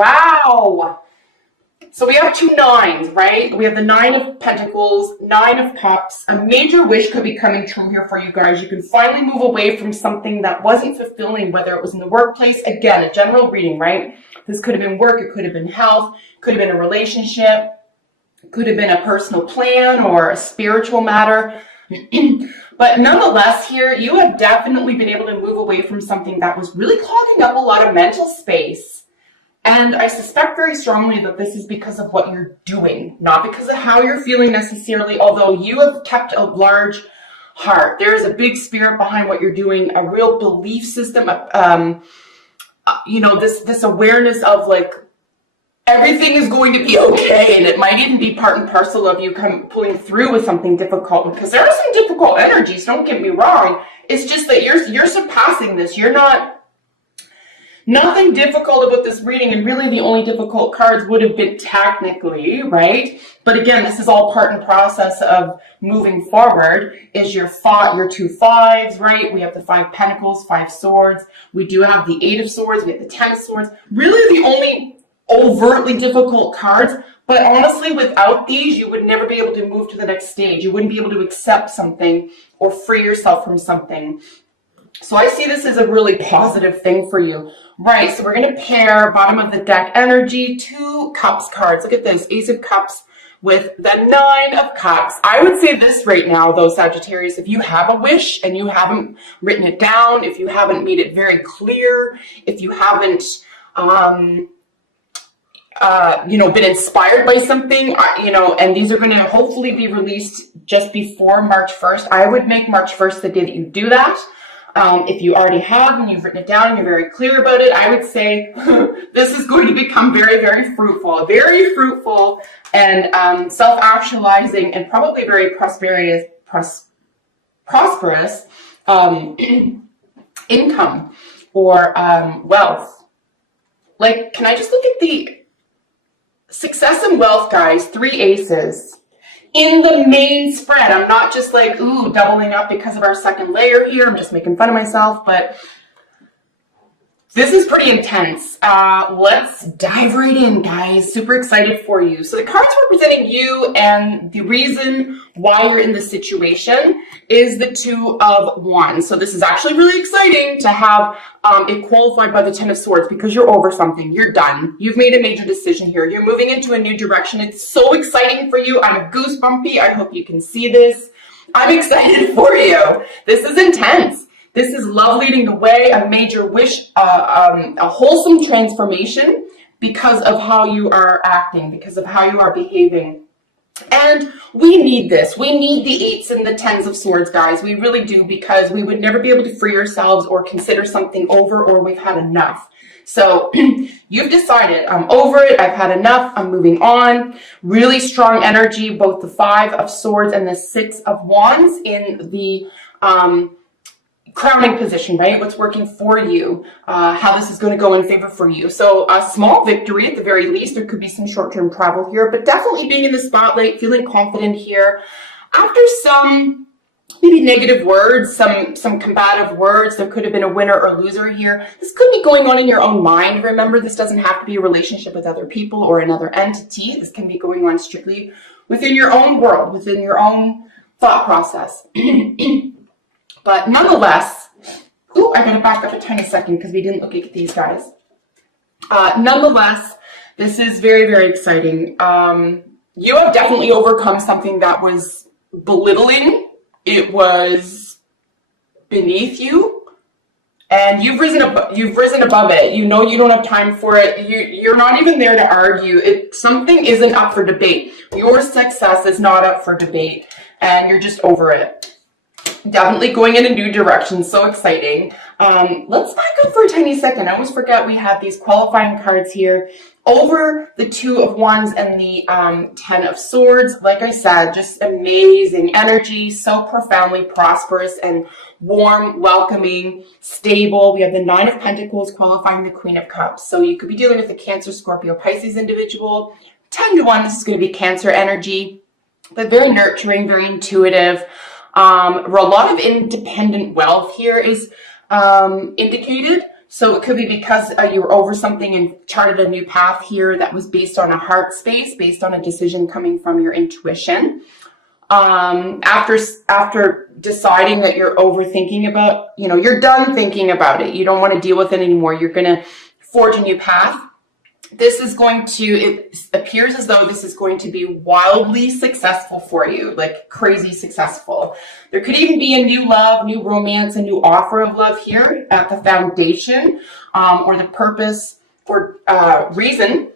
Wow. So we have two nines, right? We have the Nine of Pentacles, Nine of Cups. A major wish could be coming true here for you guys. You can finally move away from something that wasn't fulfilling, whether it was in the workplace. Again, a general reading, right? This could have been work, it could have been health, could have been a relationship, could have been a personal plan or a spiritual matter. But nonetheless here, you have definitely been able to move away from something that was really clogging up a lot of mental space. And I suspect very strongly that this is because of what you're doing, not because of how you're feeling necessarily, although you have kept a large heart. There is a big spirit behind what you're doing, a real belief system, this awareness of like, everything is going to be okay, and it might even be part and parcel of you pulling through with something difficult, because there are some difficult energies, don't get me wrong. It's just that you're surpassing this. You're nothing difficult about this reading, and really the only difficult cards would have been technically, right? But again, this is all part and process of moving forward. Is your two fives, right? We have the Five Pentacles, Five Swords. We do have the Eight of Swords. We have the Ten of Swords. Really the only overtly difficult cards, but honestly, without these, you would never be able to move to the next stage. You wouldn't be able to accept something or free yourself from something. So I see this as a really positive thing for you. Right, so we're going to pair bottom of the deck energy, two Cups cards. Look at this, Ace of Cups with the Nine of Cups. I would say this right now, though, Sagittarius, if you have a wish and you haven't written it down, if you haven't made it very clear, if you haven't been inspired by something, and these are going to hopefully be released just before March 1st. I would make March 1st the day that you do that. If you already have and you've written it down and you're very clear about it, I would say this is going to become very, very fruitful and self-actualizing and probably very prosperous income or wealth. Like, can I just look at the success and wealth, guys? Three aces in the main spread. I'm not just like, ooh, doubling up because of our second layer here. I'm just making fun of myself, but this is pretty intense. Let's dive right in, guys. Super excited for you. So the cards representing you, and the reason why you're in this situation is the Two of Wands. So this is actually really exciting to have it qualified by the Ten of Swords, because you're over something. You're done. You've made a major decision here. You're moving into a new direction. It's so exciting for you. I'm goosebumpy. I hope you can see this. I'm excited for you. This is intense. This is love leading the way, a major wish, a wholesome transformation because of how you are acting, because of how you are behaving. And we need this. We need the eights and the tens of swords, guys. We really do, because we would never be able to free ourselves or consider something over, or we've had enough. So you've decided, I'm over it. I've had enough. I'm moving on. Really strong energy, both the Five of Swords and the Six of Wands in the crowning position, right? What's working for you, how this is going to go in favor for you. So a small victory at the very least. There could be some short-term travel here, but definitely being in the spotlight, feeling confident here. After some maybe negative words, some combative words, there could have been a winner or loser here. This could be going on in your own mind. Remember, this doesn't have to be a relationship with other people or another entity. This can be going on strictly within your own world, within your own thought process. But nonetheless, I gotta back up a tiny second because we didn't look at these guys. Nonetheless, this is very, very exciting. You have definitely overcome something that was belittling. It was beneath you, and you've risen above it. You know you don't have time for it. You're not even there to argue. Something isn't up for debate. Your success is not up for debate, and you're just over it. Definitely going in a new direction. So exciting. Let's back up for a tiny second. I always forget we have these qualifying cards here over the Two of Wands and the Ten of Swords. Like I said, just amazing energy, so profoundly prosperous and warm, welcoming, stable. We have the Nine of Pentacles qualifying the Queen of Cups. So you could be dealing with a Cancer, Scorpio, Pisces individual. 10 to 1, this is going to be Cancer energy, but very nurturing, very intuitive. A lot of independent wealth here is indicated. So it could be because you were over something and charted a new path here that was based on a heart space, based on a decision coming from your intuition. After deciding that you're overthinking about, you're done thinking about it. You don't want to deal with it anymore. You're going to forge a new path. It appears as though this is going to be wildly successful for you, like crazy successful. There could even be a new love, new romance, a new offer of love here at the foundation, or the purpose or reason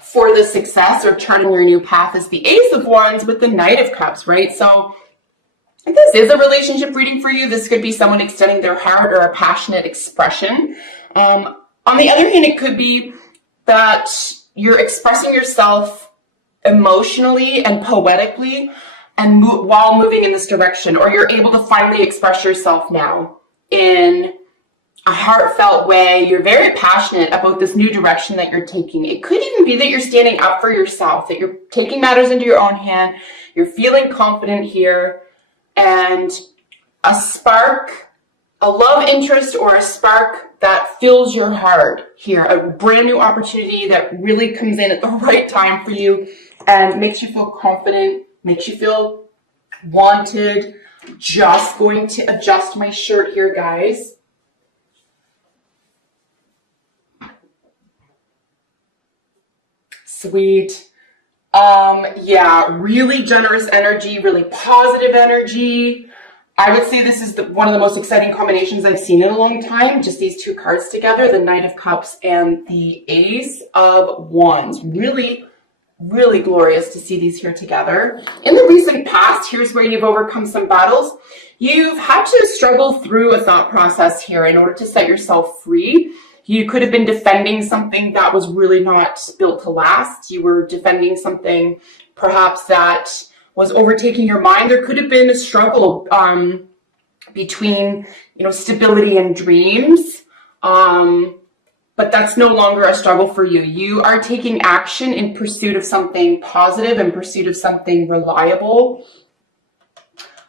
for the success or charting your new path is the Ace of Wands with the Knight of Cups, right? So if this is a relationship reading for you, this could be someone extending their heart or a passionate expression. On the other hand, it could be that you're expressing yourself emotionally and poetically and while moving in this direction, or you're able to finally express yourself now in a heartfelt way. You're very passionate about this new direction that you're taking. It could even be that you're standing up for yourself, that you're taking matters into your own hand. You're feeling confident here, and a spark, a love interest or a spark that fills your heart here, a brand new opportunity that really comes in at the right time for you and makes you feel confident, makes you feel wanted. Just going to adjust my shirt here, guys. Sweet. Yeah, really generous energy, really positive energy. I would say this is one of the most exciting combinations I've seen in a long time. Just these two cards together, the Knight of Cups and the Ace of Wands. Really, really glorious to see these here together. In the recent past, here's where you've overcome some battles. You've had to struggle through a thought process here in order to set yourself free. You could have been defending something that was really not built to last. You were defending something perhaps that was overtaking your mind. There could have been a struggle between, stability and dreams. But that's no longer a struggle for you. You are taking action in pursuit of something positive, in pursuit of something reliable.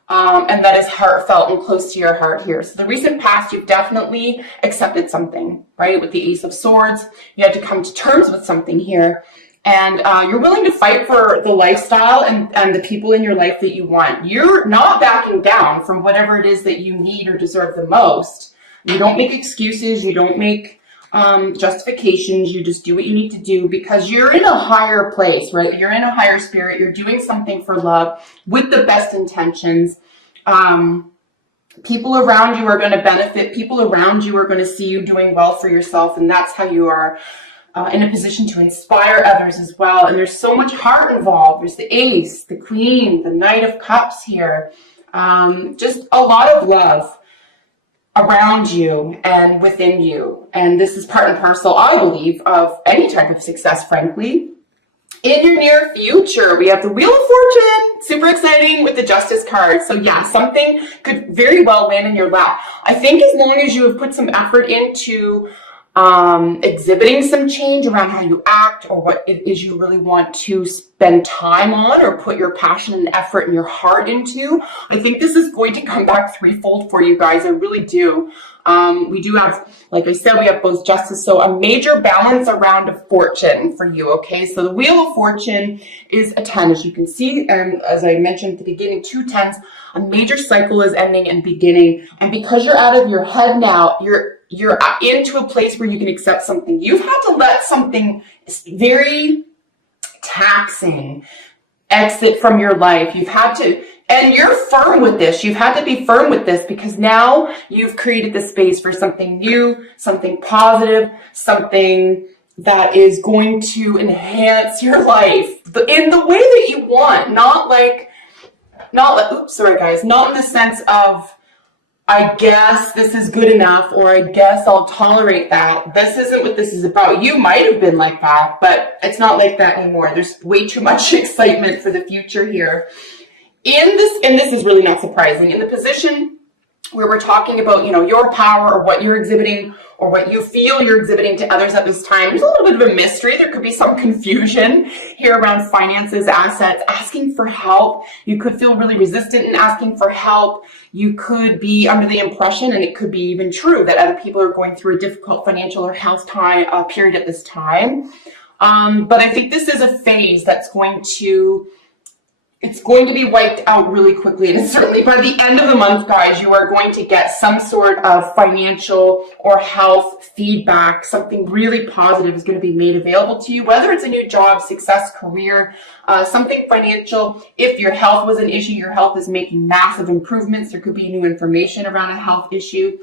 And that is heartfelt and close to your heart here. So the recent past, you've definitely accepted something, right? With the Ace of Swords, you had to come to terms with something here. And you're willing to fight for the lifestyle and the people in your life that you want. You're not backing down from whatever it is that you need or deserve the most. You don't make excuses. You don't make justifications. You just do what you need to do because you're in a higher place, right? You're in a higher spirit. You're doing something for love with the best intentions. People around you are going to benefit. People around you are going to see you doing well for yourself. And that's how you are in a position to inspire others as well. And there's so much heart involved. There's the Ace, the Queen, the Knight of Cups here. Just a lot of love around you and within you. And this is part and parcel, I believe, of any type of success, frankly. In your near future, we have the Wheel of Fortune. Super exciting with the Justice card. So yeah, something could very well land in your lap. I think as long as you have put some effort into exhibiting some change around how you act or what it is you really want to spend time on or put your passion and effort and your heart into, I think this is going to come back threefold for you guys. I really do. We do have, like I said, we have both Justice, so a major balance around of fortune for you, okay? So the Wheel of Fortune is a 10, as you can see, and as I mentioned at the beginning, 2 10s, a major cycle is ending and beginning, and because you're out of your head now, you're into a place where you can accept something. You've had to let something very taxing exit from your life. You've had to, and you're firm with this. You've had to be firm with this because now you've created the space for something new, something positive, something that is going to enhance your life in the way that you want. Not in the sense of, I guess this is good enough, or I guess I'll tolerate that. This isn't what this is about. You might have been like that, but it's not like that anymore. There's way too much excitement for the future here. And this is really not surprising, in the position where we're talking about, your power or what you're exhibiting or what you feel you're exhibiting to others at this time. There's a little bit of a mystery. There could be some confusion here around finances, assets, asking for help. You could feel really resistant in asking for help. You could be under the impression, and it could be even true, that other people are going through a difficult financial or health period at this time. But I think this is a phase that's going to be wiped out really quickly. And certainly by the end of the month, guys, you are going to get some sort of financial or health feedback. Something really positive is going to be made available to you, whether it's a new job, success, career, something financial. If your health was an issue, your health is making massive improvements. There could be new information around a health issue.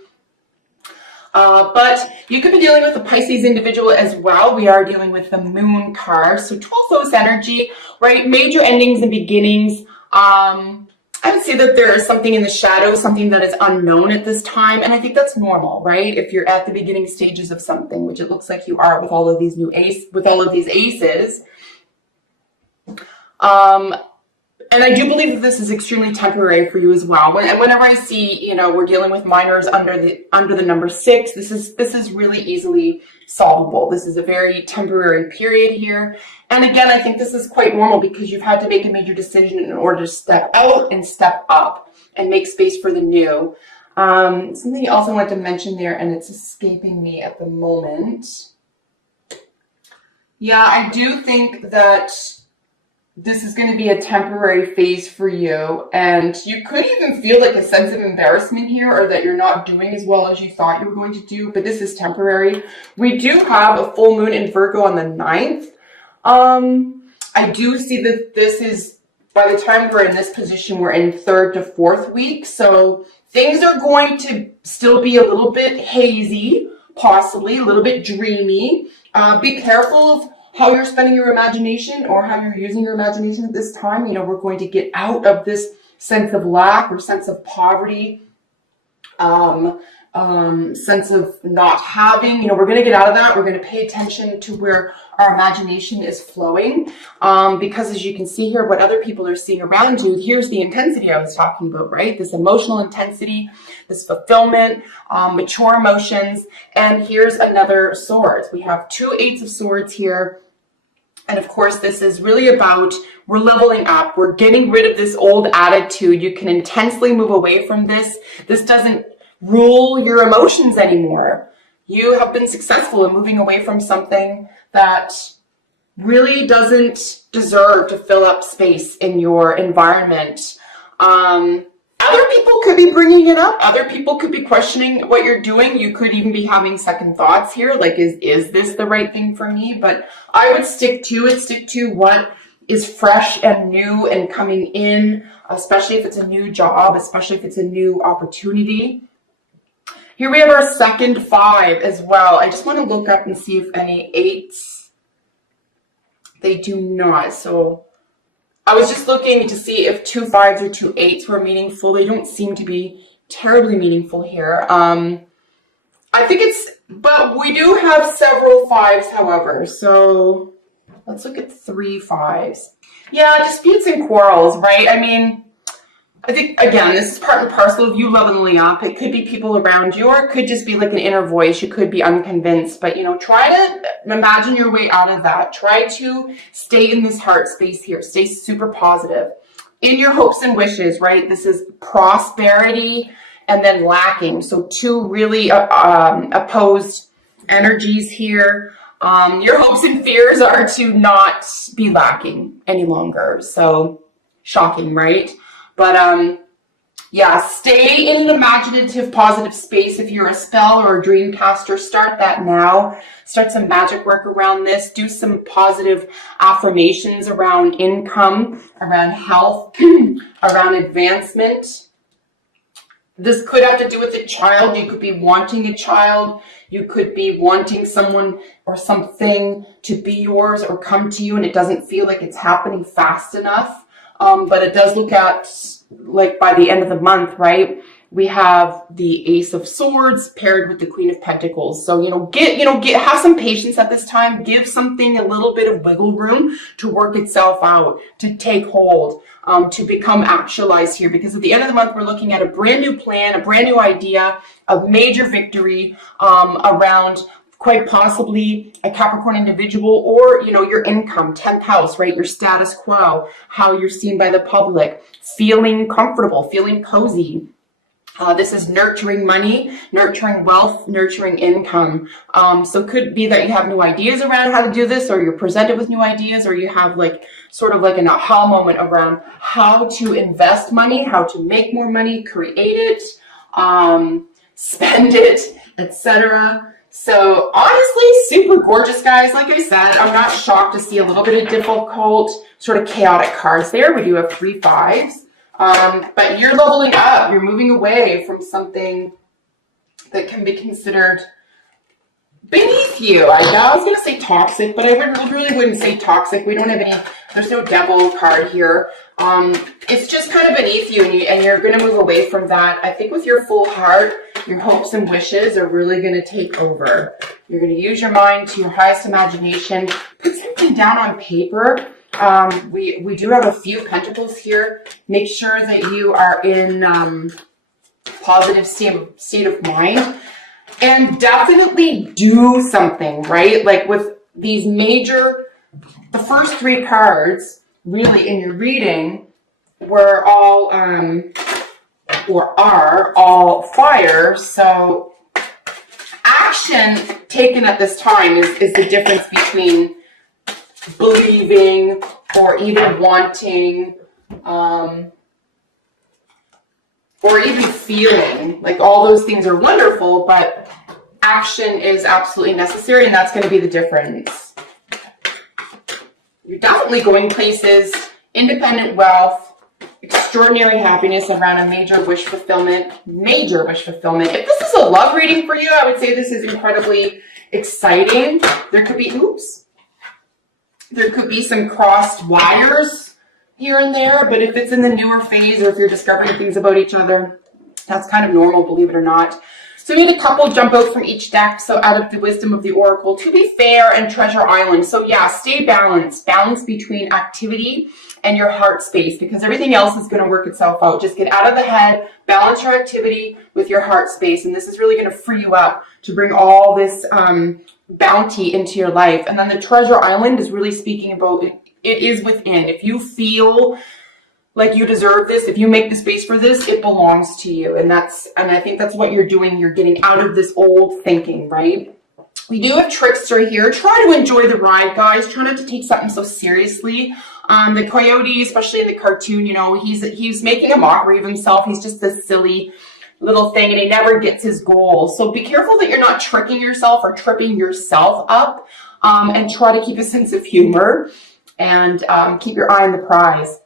But you could be dealing with a Pisces individual as well. We are dealing with the moon card. So 12th house energy, right? Major endings and beginnings. I would say that there is something in the shadows, something that is unknown at this time. And I think that's normal, right? If you're at the beginning stages of something, which it looks like you are with all of these aces. And I do believe that this is extremely temporary for you as well. And whenever I see, we're dealing with minors under the number 6, this is really easily solvable. This is a very temporary period here. And again, I think this is quite normal because you've had to make a major decision in order to step out and step up and make space for the new. Something else I wanted to mention there, and it's escaping me at the moment. Yeah, I do think that this is going to be a temporary phase for you, and you could even feel like a sense of embarrassment here, or that you're not doing as well as you thought you were going to do, but this is temporary. We do have a full moon in Virgo on the 9th. I do see that this is, by the time we're in this position, we're in 3rd to 4th week, so things are going to still be a little bit hazy, possibly a little bit dreamy. Be careful of how you're spending your imagination or how you're using your imagination at this time. We're going to get out of this sense of lack or sense of poverty, sense of not having. We're going to get out of that. We're going to pay attention to where our imagination is flowing, because as you can see here, what other people are seeing around you, here's the intensity I was talking about, right? This emotional intensity, this fulfillment, mature emotions, and here's another swords. We have 2 8s of swords here. And of course, this is really about, we're leveling up. We're getting rid of this old attitude. You can intensely move away from this. This doesn't rule your emotions anymore. You have been successful in moving away from something that really doesn't deserve to fill up space in your environment. Other people could be bringing it up. Other people could be questioning what you're doing. You could even be having second thoughts here, like, is this the right thing for me? But I would stick to what is fresh and new and coming in, especially if it's a new job, especially if it's a new opportunity. Here we have our second 5 as well. I just want to look up and see if any 8s, they do not. So I was just looking to see if 2 5s or 2 8s were meaningful. They don't seem to be terribly meaningful here. I think but we do have several 5s, however. So let's look at 3 5s. Yeah, disputes and quarrels, right? I think, again, this is part and parcel of you leveling up. It could be people around you, or it could just be like an inner voice. You could be unconvinced, but, try to imagine your way out of that. Try to stay in this heart space here. Stay super positive in your hopes and wishes, right? This is prosperity and then lacking. So 2 really opposed energies here. Your hopes and fears are to not be lacking any longer. So shocking, right? But yeah, stay in an imaginative, positive space. If you're a spell or a dream caster, start that now. Start some magic work around this. Do some positive affirmations around income, around health, around advancement. This could have to do with a child. You could be wanting a child. You could be wanting someone or something to be yours or come to you, and it doesn't feel like it's happening fast enough. But it does look at, like, by the end of the month, right? We have the Ace of Swords paired with the Queen of Pentacles. So, have some patience at this time. Give something a little bit of wiggle room to work itself out, to take hold. to become actualized here, because at the end of the month, we're looking at a brand new plan, a brand new idea, a major victory around quite possibly a Capricorn individual, or, you know, your income, 10th house, right? Your status quo, how you're seen by the public, feeling comfortable, feeling cozy. This is nurturing money, nurturing wealth, nurturing income. So it could be that you have new ideas around how to do this, or you're presented with new ideas, or you have like sort of like an aha moment around how to invest money, how to make more money, create it, spend it, etc. So honestly, super gorgeous, guys. Like I said, I'm not shocked to see a little bit of difficult, sort of chaotic cards there. We do have 3 5s. But you're leveling up. You're moving away from something that can be considered beneath you. I was going to say toxic, but I really wouldn't say toxic. We don't have any, there's no devil card here. It's just kind of beneath you, and you're going to move away from that. I think with your full heart, your hopes and wishes are really going to take over. You're going to use your mind to your highest imagination. Put something down on paper. We do have a few pentacles here. Make sure that you are in positive state of mind, and definitely do something, right? Like with these major, the first 3 cards really in your reading were all or are all fire. So action taken at this time is the difference between believing or even wanting or even feeling. Like, all those things are wonderful, but action is absolutely necessary, and that's going to be the difference. You're definitely going places, independent wealth, extraordinary happiness around a major wish fulfillment. If this is a love reading for you, I would say this is incredibly exciting. There could be there could be some crossed wires here and there, but if it's in the newer phase, or if you're discovering things about each other, that's kind of normal, believe it or not. So we had a couple jump out from each deck. So out of the wisdom of the Oracle, To Be Fair and Treasure Island. So yeah, stay balanced. Balance between activity and your heart space, because everything else is going to work itself out. Just get out of the head, balance your activity with your heart space, and this is really going to free you up to bring all this bounty into your life. And then the Treasure Island is really speaking about it is within. If you feel like you deserve this, if you make the space for this, it belongs to you. And I think that's what you're doing. You're getting out of this old thinking, right? We do have Trickster here. Try to enjoy the ride, guys. Try not to take something so seriously. The coyote, especially in the cartoon, you know, he's making a mockery of himself. He's just this silly little thing, and he never gets his goal. So be careful that you're not tricking yourself or tripping yourself up, and try to keep a sense of humor, and keep your eye on the prize.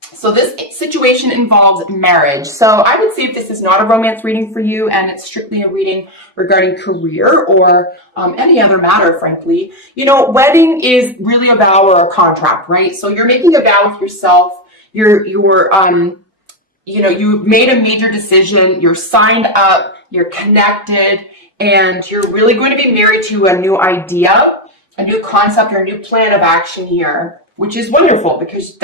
So this situation involves marriage. So I would say if this is not a romance reading for you, and it's strictly a reading regarding career or any other matter, frankly, you know, wedding is really a vow or a contract, right? So you're making a vow with yourself. You know, you've made a major decision. You're signed up. You're connected, and you're really going to be married to a new idea, a new concept, or a new plan of action here, which is wonderful, because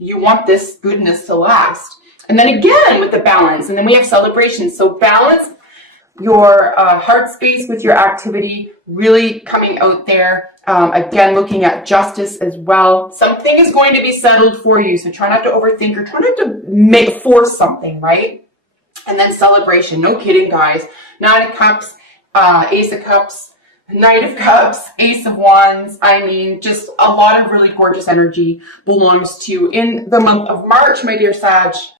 you want this goodness to last. And then again with the balance, and then we have celebration. So balance your heart space with your activity, really coming out there. Again, looking at justice as well. Something is going to be settled for you, so try not to overthink or try not to force something, right? And then celebration. No kidding, guys. 9 of Cups, Ace of Cups, Knight of Cups, Ace of Wands. I mean, just a lot of really gorgeous energy belongs to you in the month of March, my dear Sag.